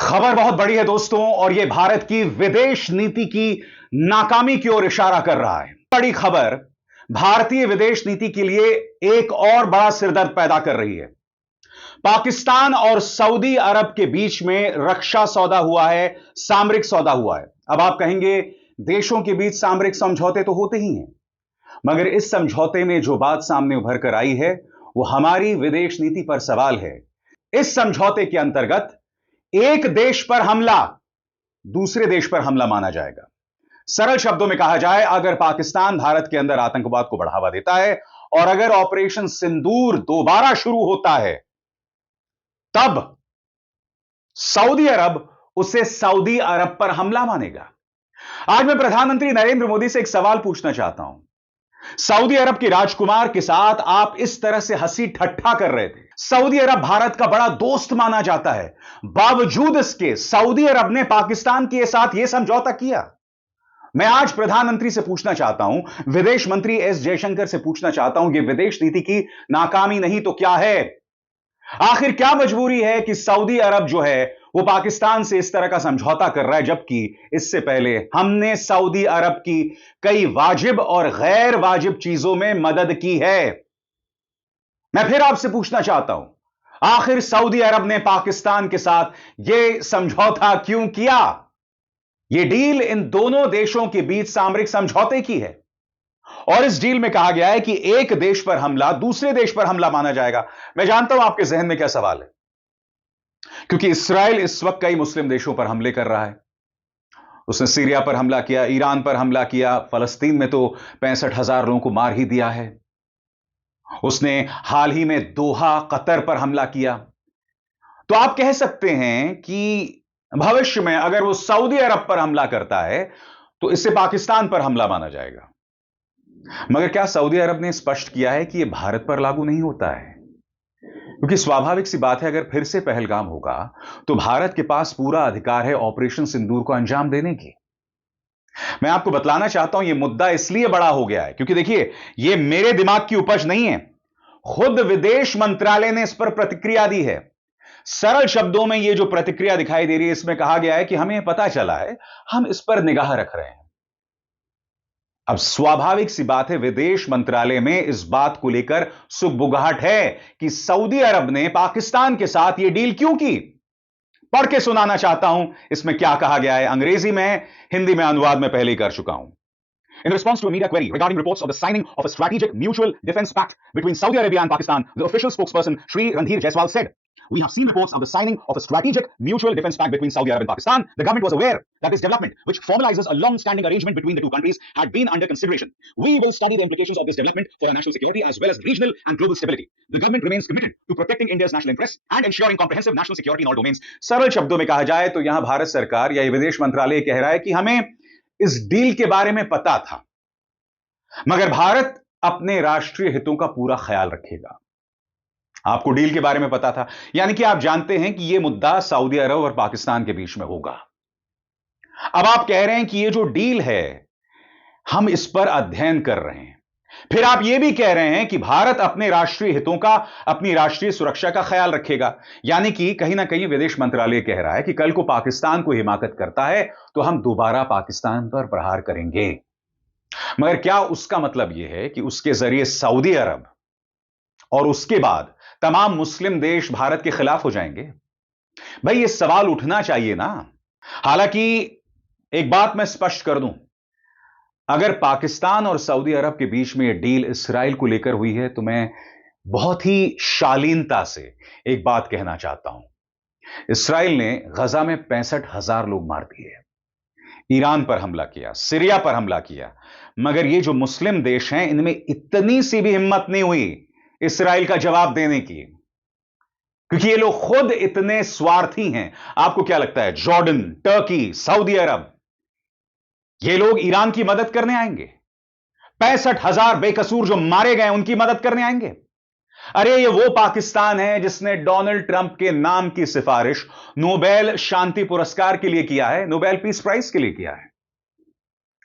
खबर बहुत बड़ी है दोस्तों, और यह भारत की विदेश नीति की नाकामी की ओर इशारा कर रहा है। बड़ी खबर भारतीय विदेश नीति के लिए एक और बड़ा सिरदर्द पैदा कर रही है। पाकिस्तान और सऊदी अरब के बीच में रक्षा सौदा हुआ है, सामरिक सौदा हुआ है। अब आप कहेंगे देशों के बीच सामरिक समझौते तो होते ही हैं, मगर इस समझौते में जो बात सामने उभर कर आई है वो हमारी विदेश नीति पर सवाल है। इस समझौते के अंतर्गत एक देश पर हमला दूसरे देश पर हमला माना जाएगा। सरल शब्दों में कहा जाए, अगर पाकिस्तान भारत के अंदर आतंकवाद को बढ़ावा देता है और अगर ऑपरेशन सिंदूर दोबारा शुरू होता है, तब सऊदी अरब उसे सऊदी अरब पर हमला मानेगा। आज मैं प्रधानमंत्री नरेंद्र मोदी से एक सवाल पूछना चाहता हूं। सऊदी अरब के राजकुमार के साथ आप इस तरह से हंसी ठट्ठा कर रहे थे। सऊदी अरब भारत का बड़ा दोस्त माना जाता है, बावजूद इसके सऊदी अरब ने पाकिस्तान के साथ यह समझौता किया। मैं आज प्रधानमंत्री से पूछना चाहता हूं, विदेश मंत्री एस जयशंकर से पूछना चाहता हूं, यह विदेश नीति की नाकामी नहीं तो क्या है? आखिर क्या मजबूरी है कि सऊदी अरब जो है वो पाकिस्तान से इस तरह का समझौता कर रहा है, जबकि इससे पहले हमने सऊदी अरब की कई वाजिब और गैर वाजिब चीजों में मदद की है। मैं फिर आपसे पूछना चाहता हूं, आखिर सऊदी अरब ने पाकिस्तान के साथ यह समझौता क्यों किया? यह डील इन दोनों देशों के बीच सामरिक समझौते की है, और इस डील में कहा गया है कि एक देश पर हमला दूसरे देश पर हमला माना जाएगा। मैं जानता हूं आपके जहन में क्या सवाल है, क्योंकि इस्राएल इस वक्त कई मुस्लिम देशों पर हमले कर रहा है। उसने सीरिया पर हमला किया, ईरान पर हमला किया, फलस्तीन में तो 65,000 लोगों को मार ही दिया है। उसने हाल ही में दोहा कतर पर हमला किया। तो आप कह सकते हैं कि भविष्य में अगर वो सऊदी अरब पर हमला करता है तो इससे पाकिस्तान पर हमला माना जाएगा। मगर क्या सऊदी अरब ने स्पष्ट किया है कि यह भारत पर लागू नहीं होता है? क्योंकि स्वाभाविक सी बात है, अगर फिर से पहलगाम होगा तो भारत के पास पूरा अधिकार है ऑपरेशन सिंदूर को अंजाम देने की। मैं आपको बतलाना चाहता हूं, यह मुद्दा इसलिए बड़ा हो गया है क्योंकि देखिए, यह मेरे दिमाग की उपज नहीं है, खुद विदेश मंत्रालय ने इस पर प्रतिक्रिया दी है। सरल शब्दों में यह जो प्रतिक्रिया दिखाई दे रही है, इसमें कहा गया है कि हमें पता चला है, हम इस पर निगाह रख रहे हैं। अब स्वाभाविक सी बात है, विदेश मंत्रालय में इस बात को लेकर सुगबुगाहट है कि सऊदी अरब ने पाकिस्तान के साथ यह डील क्यों की। पढ़ के सुनाना चाहता हूं इसमें क्या कहा गया है। अंग्रेजी में, हिंदी में अनुवाद में पहले ही कर चुका हूं। In response to a media query regarding reports of the signing of a strategic mutual defense pact between Saudi Arabia and Pakistan, the official spokesperson Shri Randhir Jaiswal said, "We have seen reports of the signing of a strategic mutual defense pact between Saudi Arabia and Pakistan. The government was aware that this development, which formalizes a long-standing arrangement between the two countries, had been under consideration. We will study the implications of this development for our national security as well as regional and global stability. The government remains committed to protecting India's national interests and ensuring comprehensive national security in all domains." सरल शब्दों में कहा जाए तो यहां भारत सरकार या विदेश मंत्रालय कह रहा है कि हमें इस डील के बारे में पता था, मगर भारत अपने राष्ट्रीय हितों का पूरा ख्याल रखेगा। आपको डील के बारे में पता था, यानी कि आप जानते हैं कि यह मुद्दा सऊदी अरब और पाकिस्तान के बीच में होगा। अब आप कह रहे हैं कि यह जो डील है, हम इस पर अध्ययन कर रहे हैं। फिर आप यह भी कह रहे हैं कि भारत अपने राष्ट्रीय हितों का, अपनी राष्ट्रीय सुरक्षा का ख्याल रखेगा। यानी कि कहीं ना कहीं विदेश मंत्रालय कह रहा है कि कल को पाकिस्तान को हिमाकत करता है तो हम दोबारा पाकिस्तान पर प्रहार करेंगे। मगर क्या उसका मतलब यह है कि उसके जरिए सऊदी अरब और उसके बाद तमाम मुस्लिम देश भारत के खिलाफ हो जाएंगे? भाई, यह सवाल उठना चाहिए ना। हालांकि एक बात मैं स्पष्ट कर दूं, अगर पाकिस्तान और सऊदी अरब के बीच में यह डील इस्राएल को लेकर हुई है तो मैं बहुत ही शालीनता से एक बात कहना चाहता हूं। इस्राएल ने गजा में 65,000 लोग मार दिए, ईरान पर हमला किया, सीरिया पर हमला किया, मगर ये जो मुस्लिम देश हैं, इनमें इतनी सी भी हिम्मत नहीं हुई इस्राएल का जवाब देने की, क्योंकि ये लोग खुद इतने स्वार्थी हैं। आपको क्या लगता है, जॉर्डन, टर्की, सऊदी अरब, ये लोग ईरान की मदद करने आएंगे? 65,000 बेकसूर जो मारे गए उनकी मदद करने आएंगे? अरे ये वो पाकिस्तान है जिसने डोनाल्ड ट्रंप के नाम की सिफारिश नोबेल शांति पुरस्कार के लिए किया है, नोबेल पीस प्राइज के लिए किया है।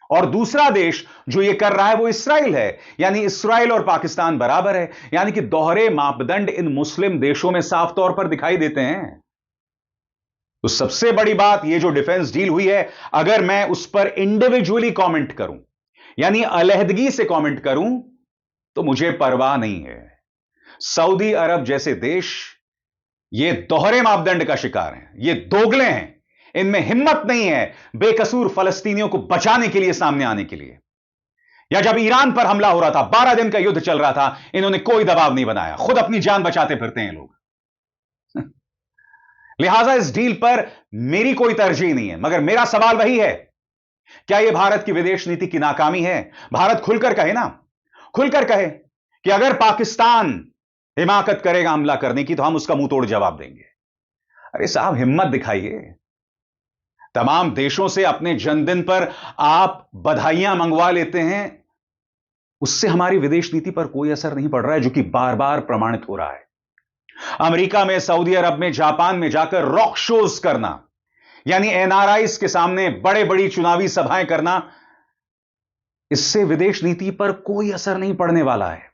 और दूसरा देश जो ये कर रहा है वो इस्राएल है। यानी इस्राएल और पाकिस्तान बराबर है। यानी कि दोहरे मापदंड इन मुस्लिम देशों में साफ तौर पर दिखाई देते हैं। तो सबसे बड़ी बात, ये जो डिफेंस डील हुई है, अगर मैं उस पर इंडिविजुअली कमेंट करूं, यानी अलहदगी से कमेंट करूं, तो मुझे परवाह नहीं है। सऊदी अरब जैसे देश ये दोहरे मापदंड का शिकार हैं, ये दोगले हैं, इनमें हिम्मत नहीं है बेकसूर फलस्तीनियों को बचाने के लिए सामने आने के लिए। या जब ईरान पर हमला हो रहा था, 12 दिन का युद्ध चल रहा था, इन्होंने कोई दबाव नहीं बनाया, खुद अपनी जान बचाते फिरते हैं लोग। लिहाजा इस डील पर मेरी कोई तरजीह नहीं है, मगर मेरा सवाल वही है, क्या यह भारत की विदेश नीति की नाकामी है? भारत खुलकर कहे ना, खुलकर कहे कि अगर पाकिस्तान हिमाकत करेगा हमला करने की, तो हम उसका मुंह तोड़ जवाब देंगे। अरे साहब, हिम्मत दिखाइए। तमाम देशों से अपने जन्मदिन पर आप बधाइयां मंगवा लेते हैं, उससे हमारी विदेश नीति पर कोई असर नहीं पड़ रहा है, जो कि बार बार प्रमाणित हो रहा है। अमेरिका में, सऊदी अरब में, जापान में जाकर रॉक शोज करना, यानी एनआरआईज के सामने बड़े बड़ी चुनावी सभाएं करना, इससे विदेश नीति पर कोई असर नहीं पड़ने वाला है।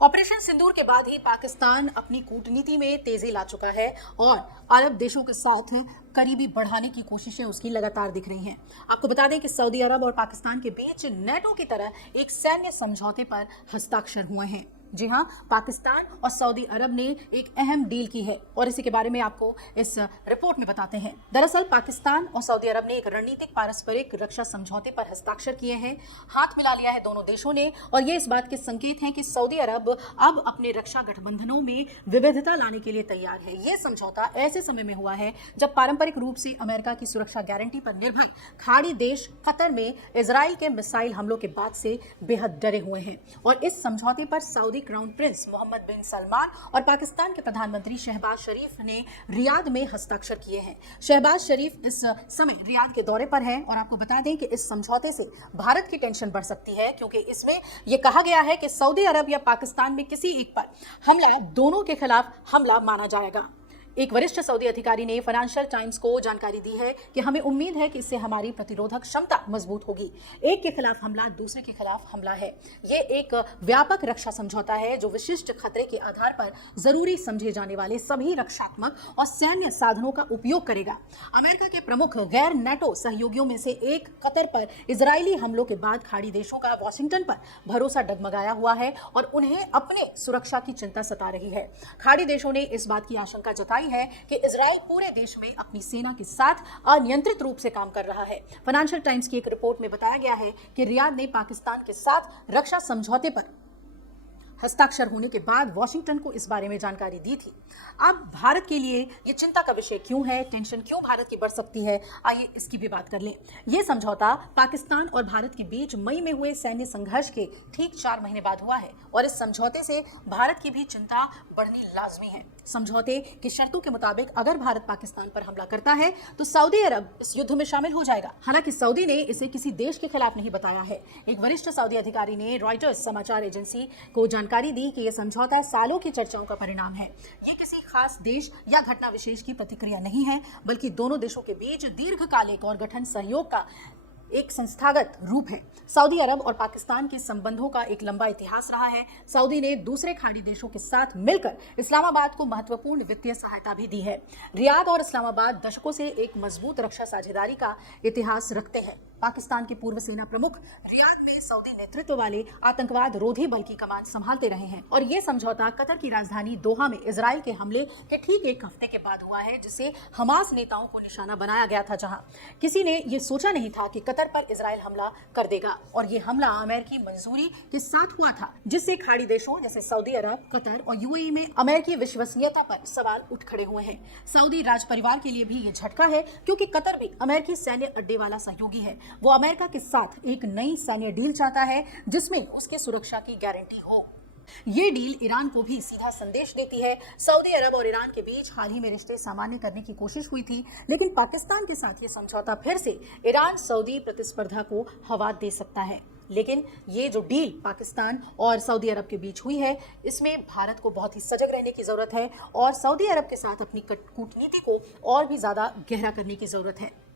ऑपरेशन सिंदूर के बाद ही पाकिस्तान अपनी कूटनीति में तेजी ला चुका है और अरब देशों के साथ करीबी बढ़ाने की कोशिशें उसकी लगातार दिख रही हैं। आपको बता दें कि सऊदी अरब और पाकिस्तान के बीच नेटो की तरह एक सैन्य समझौते पर हस्ताक्षर हुए हैं। जी हां, पाकिस्तान और सऊदी अरब ने एक अहम डील की है और इसी के बारे में आपको इस रिपोर्ट में बताते हैं। दरअसल पाकिस्तान और सऊदी अरब ने एक रणनीतिक पारस्परिक रक्षा समझौते पर हस्ताक्षर किए हैं, हाथ मिला लिया है दोनों देशों ने, और ये इस बात के संकेत हैं कि सऊदी अरब अब अपने रक्षा गठबंधनों में विविधता लाने के लिए तैयार है। ये समझौता ऐसे समय में हुआ है जब पारंपरिक रूप से अमेरिका की सुरक्षा गारंटी पर निर्भर खाड़ी देश कतर में इजराइल के मिसाइल हमलों के बाद से बेहद डरे हुए हैं। और इस समझौते पर सऊदी क्राउन प्रिंस मोहम्मद बिन सलमान और पाकिस्तान के प्रधानमंत्री शहबाज शरीफ ने रियाद में हस्ताक्षर किए हैं। शहबाज शरीफ इस समय रियाद के दौरे पर हैं और आपको बता दें कि इस समझौते से भारत की टेंशन बढ़ सकती है, क्योंकि इसमें यह कहा गया है कि सऊदी अरब या पाकिस्तान में किसी एक पर हमला दोनों के खिलाफ हमला माना जाएगा। एक वरिष्ठ सऊदी अधिकारी ने फाइनेंशियल टाइम्स को जानकारी दी है कि हमें उम्मीद है कि इससे हमारी प्रतिरोधक क्षमता मजबूत होगी। एक के खिलाफ हमला दूसरे के खिलाफ हमला है। ये एक व्यापक रक्षा समझौता है जो विशिष्ट खतरे के आधार पर जरूरी समझे जाने वाले सभी रक्षात्मक और सैन्य साधनों का उपयोग करेगा। अमेरिका के प्रमुख गैर नेटो सहयोगियों में से एक कतर पर इजरायली हमलों के बाद खाड़ी देशों का वॉशिंगटन पर भरोसा डगमगाया हुआ है और उन्हें अपने सुरक्षा की चिंता सता रही है। खाड़ी देशों ने इस बात की आशंका जताई है कि इजराइल पूरे देश में अपनी सेना के साथ अनियंत्रित रूप से काम कर रहा है। फाइनेंशियल टाइम्स की एक रिपोर्ट में बताया गया है कि रियाद ने पाकिस्तान के साथ रक्षा समझौते पर हस्ताक्षर होने के बाद वॉशिंगटन को इस बारे में जानकारी दी थी। अब भारत के लिए ये चिंता का विषय क्यों है, टेंशन क्यों भारत की बढ़ सकती है, आइए इसकी भी बात कर लें। ये समझौता पाकिस्तान और भारत के बीच मई में हुए सैन्य संघर्ष के ठीक 4 महीने बाद हुआ है और इस समझौते से भारत की भी चिंता बढ़नी लाजमी है। समझौते की शर्तों के मुताबिक अगर भारत पाकिस्तान पर हमला करता है तो सऊदी अरब इस युद्ध में शामिल हो जाएगा। हालांकि सऊदी ने इसे किसी देश के खिलाफ नहीं बताया है। एक वरिष्ठ सऊदी अधिकारी ने रॉयटर्स समाचार एजेंसी को जानकारी दी कि यह समझौता सालों की चर्चाओं का परिणाम है। ये किसी खास देश या घटना विशेष की प्रतिक्रिया नहीं है, बल्कि दोनों देशों के बीच दीर्घकालिक और गठन सहयोग का एक संस्थागत रूप है। सऊदी अरब और पाकिस्तान के संबंधों का एक लंबा इतिहास रहा है। सऊदी ने दूसरे खाड़ी देशों के साथ मिलकर इस्लामाबाद को महत्वपूर्ण वित्तीय सहायता भी दी है। रियाद और इस्लामाबाद दशकों से एक मजबूत रक्षा साझेदारी का इतिहास रखते हैं। पाकिस्तान के पूर्व सेना प्रमुख रियाद में सऊदी नेतृत्व वाले आतंकवाद रोधी बल की कमान संभालते रहे हैं और यह समझौता कतर की राजधानी दोहा में इजराइल के हमले के ठीक 1 हफ्ते के बाद हुआ है, जिसे हमास नेताओं को निशाना बनाया गया था, जहां किसी ने यह सोचा नहीं था कि कतर पर इजराइल हमला कर देगा। और यह हमला अमेरिकी मंजूरी के साथ हुआ था, जिससे खाड़ी देशों जैसे सऊदी अरब, कतर और यूएई में अमेरिकी विश्वसनीयता पर सवाल उठ खड़े हुए हैं। सऊदी राज परिवार के लिए भी यह झटका है, क्योंकि कतर भी अमेरिकी सैन्य अड्डे वाला सहयोगी है। वो अमेरिका के साथ एक नई सैन्य डील चाहता है जिसमें उसके सुरक्षा की गारंटी हो। ये डील ईरान को भी सीधा संदेश देती है। सऊदी अरब और ईरान के बीच हाल ही में रिश्ते सामान्य करने की कोशिश हुई थी, लेकिन पाकिस्तान के साथ ये समझौता फिर से ईरान सऊदी प्रतिस्पर्धा को हवा दे सकता है। लेकिन ये जो डील पाकिस्तान और सऊदी अरब के बीच हुई है, इसमें भारत को बहुत ही सजग रहने की ज़रूरत है और सऊदी अरब के साथ अपनी कूटनीति को और भी ज़्यादा गहरा करने की ज़रूरत है।